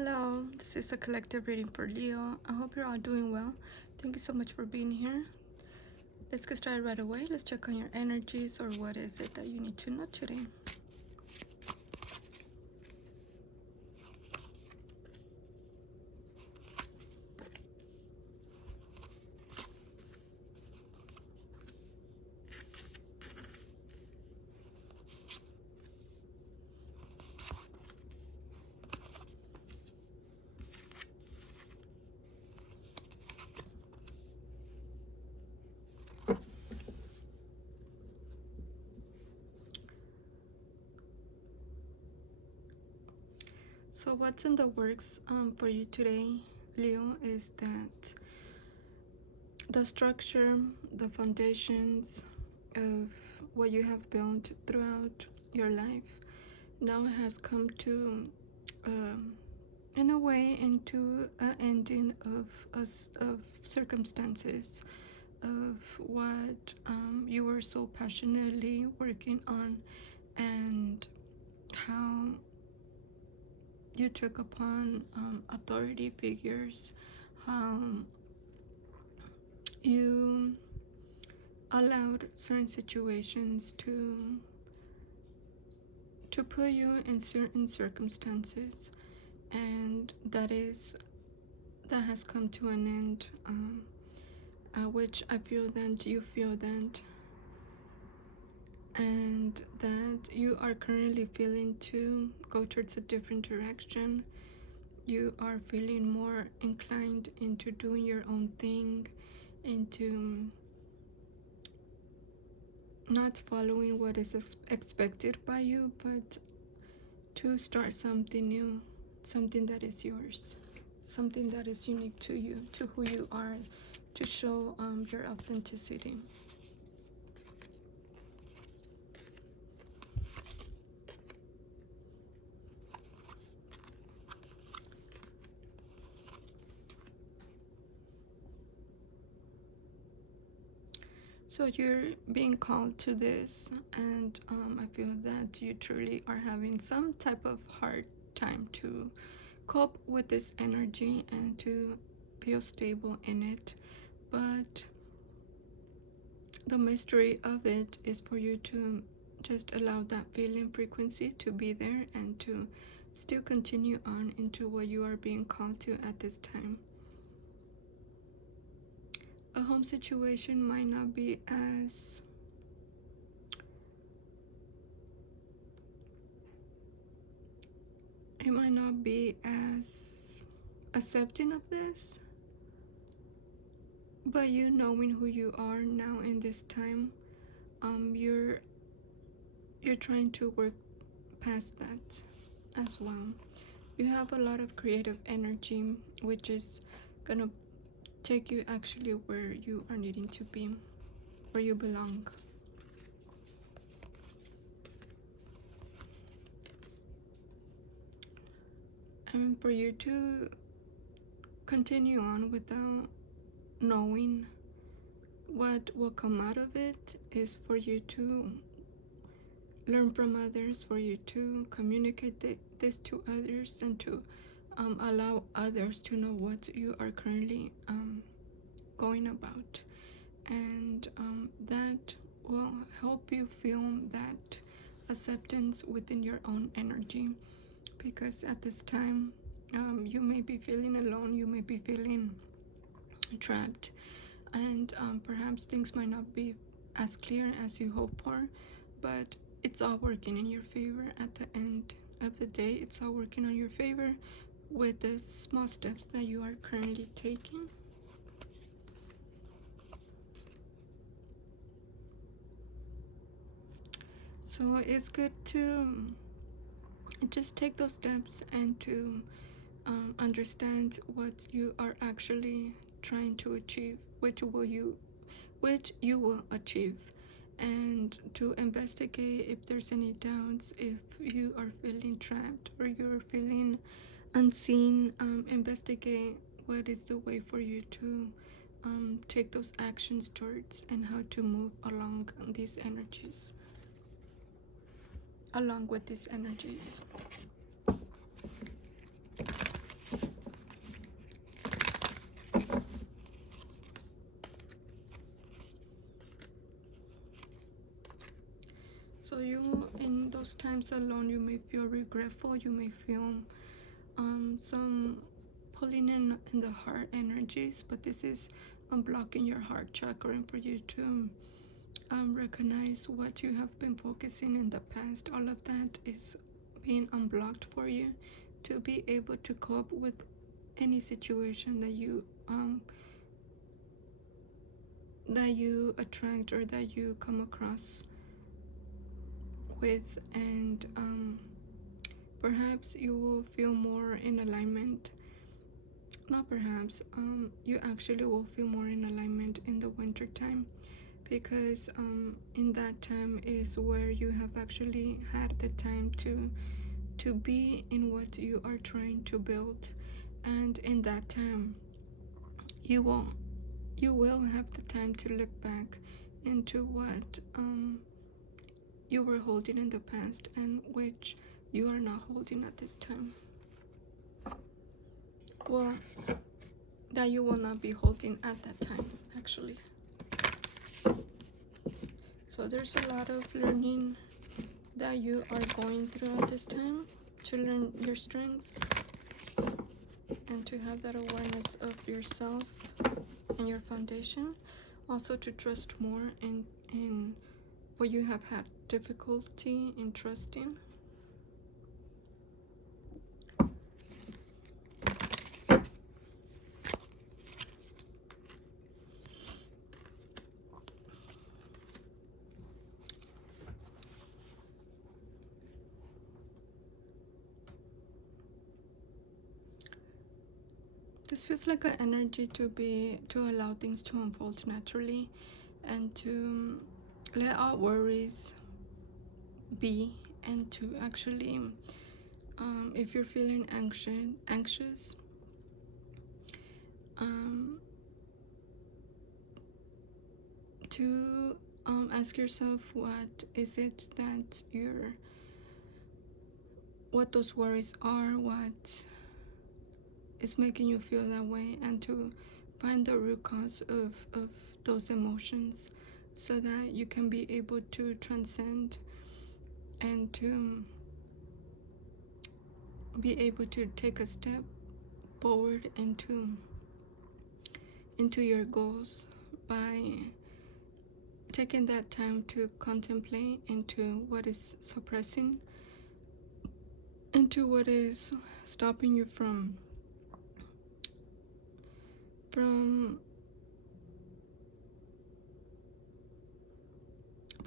Hello, this is a collective reading for Leo. I hope you're all doing well. Thank you so much for being here. Let's get started right away. Let's check on your energies, or what is it that you need to know today. So what's in the works for you today, Leo, is that the structure, the foundations of what you have built throughout your life now has come to, in a way, into an ending of circumstances of what you were so passionately working on, and how you took upon authority figures, how you allowed certain situations to put you in certain circumstances, and that has come to an end, which I feel that you feel that, and that you are currently feeling to go towards a different direction. You are feeling more inclined into doing your own thing, into not following what is expected by you, but to start something new, something that is yours, something that is unique to you, to who you are, to show your authenticity. So you're being called to this, and I feel that you truly are having some type of hard time to cope with this energy and to feel stable in it. But the mystery of it is for you to just allow that feeling frequency to be there, and to still continue on into what you are being called to at this time. A home situation might not be as accepting of this, but you knowing who you are now in this time, you're trying to work past that as well. You have a lot of creative energy, which is gonna take you actually where you are needing to be, where you belong. And for you to continue on without knowing what will come out of it is for you to learn from others, for you to communicate this to others, and to allow others to know what you are currently going about, and that will help you feel that acceptance within your own energy, because at this time you may be feeling alone, you may be feeling trapped, and perhaps things might not be as clear as you hope for, but it's all working in your favor. At the end of the day, it's all working on your favor with the small steps that you are currently taking. So it's good to just take those steps and to understand what you are actually trying to achieve, which you will achieve, and to investigate if there's any doubts, if you are feeling trapped or you're feeling unseen. Investigate what is the way for you to take those actions towards, and how to move along these energies, along with these energies. times alone you may feel regretful, you may feel some pulling in the heart energies, but this is unblocking your heart chakra, and for you to recognize what you have been focusing in the past. All of that is being unblocked for you to be able to cope with any situation that you attract or that you come across with, and perhaps you will feel more in alignment. Not perhaps, you actually will feel more in alignment in the winter time, because in that time is where you have actually had the time to be in what you are trying to build, and in that time you will have the time to look back into what you were holding in the past and which you are not holding at this time. Well, that you will not be holding at that time, actually. So there's a lot of learning that you are going through at this time, to learn your strengths and to have that awareness of yourself and your foundation. Also to trust more in what you have had difficulty in trusting. This feels like an energy to allow things to unfold naturally, and to let our worries be, and to actually, if you're feeling anxious, to ask yourself what is it that what those worries are, what is making you feel that way, and to find the root cause of those emotions, so that you can be able to transcend and to be able to take a step forward into your goals by taking that time to contemplate into what is suppressing, into what is stopping you from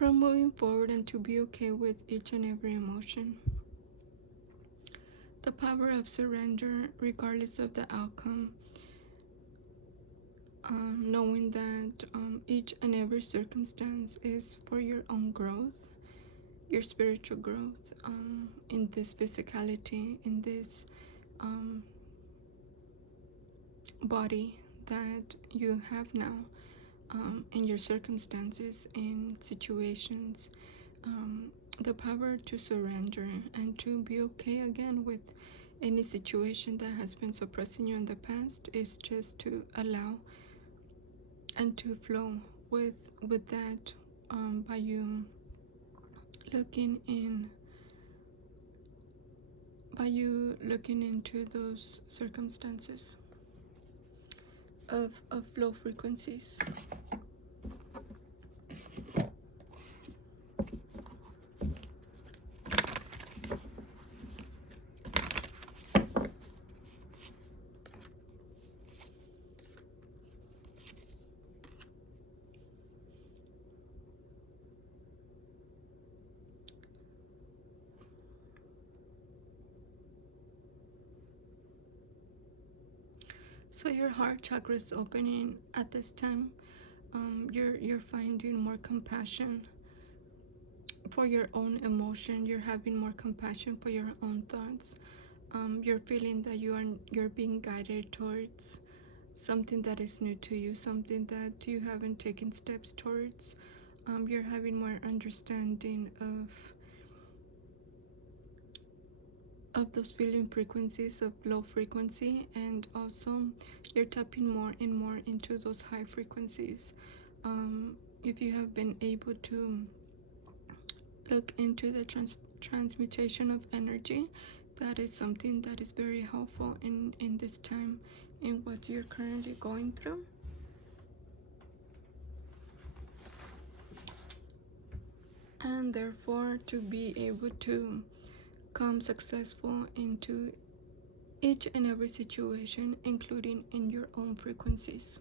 moving forward, and to be okay with each and every emotion. The power of surrender, regardless of the outcome, knowing that each and every circumstance is for your own growth, your spiritual growth, in this physicality, in this body that you have now, in your circumstances, in situations, the power to surrender and to be okay again with any situation that has been suppressing you in the past, is just to allow and to flow with that, by you looking into those circumstances of low frequencies. So your heart chakra is opening at this time. You're finding more compassion for your own emotion. You're having more compassion for your own thoughts. You're feeling that you're being guided towards something that is new to you, something that you haven't taken steps towards. You're having more understanding of those feeling frequencies of low frequency, and also you're tapping more and more into those high frequencies. If you have been able to look into the transmutation of energy. That is something that is very helpful in this time, in what you're currently going through. And therefore, to be able to come successful into each and every situation, including in your own frequencies.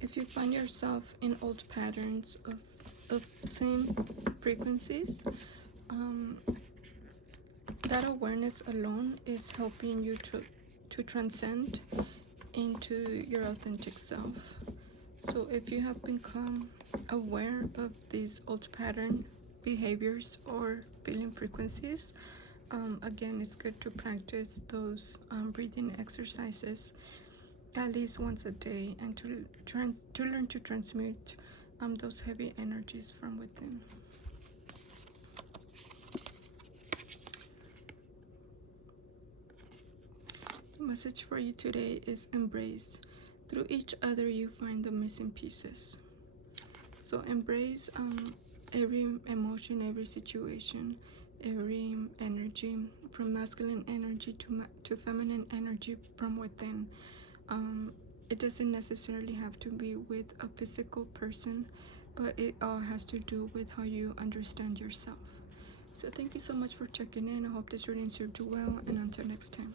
If you find yourself in old patterns of same frequencies, that awareness alone is helping you to transcend into your authentic self. So if you have become aware of these old pattern behaviors or feeling frequencies, again, it's good to practice those breathing exercises at least once a day, and to learn to transmute those heavy energies from within. The message for you today is embrace. Through each other you find the missing pieces. So embrace every emotion, every situation, every energy, from masculine energy to feminine energy from within. It doesn't necessarily have to be with a physical person, but it all has to do with how you understand yourself. So thank you so much for checking in. I hope this reading served you well, and until next time.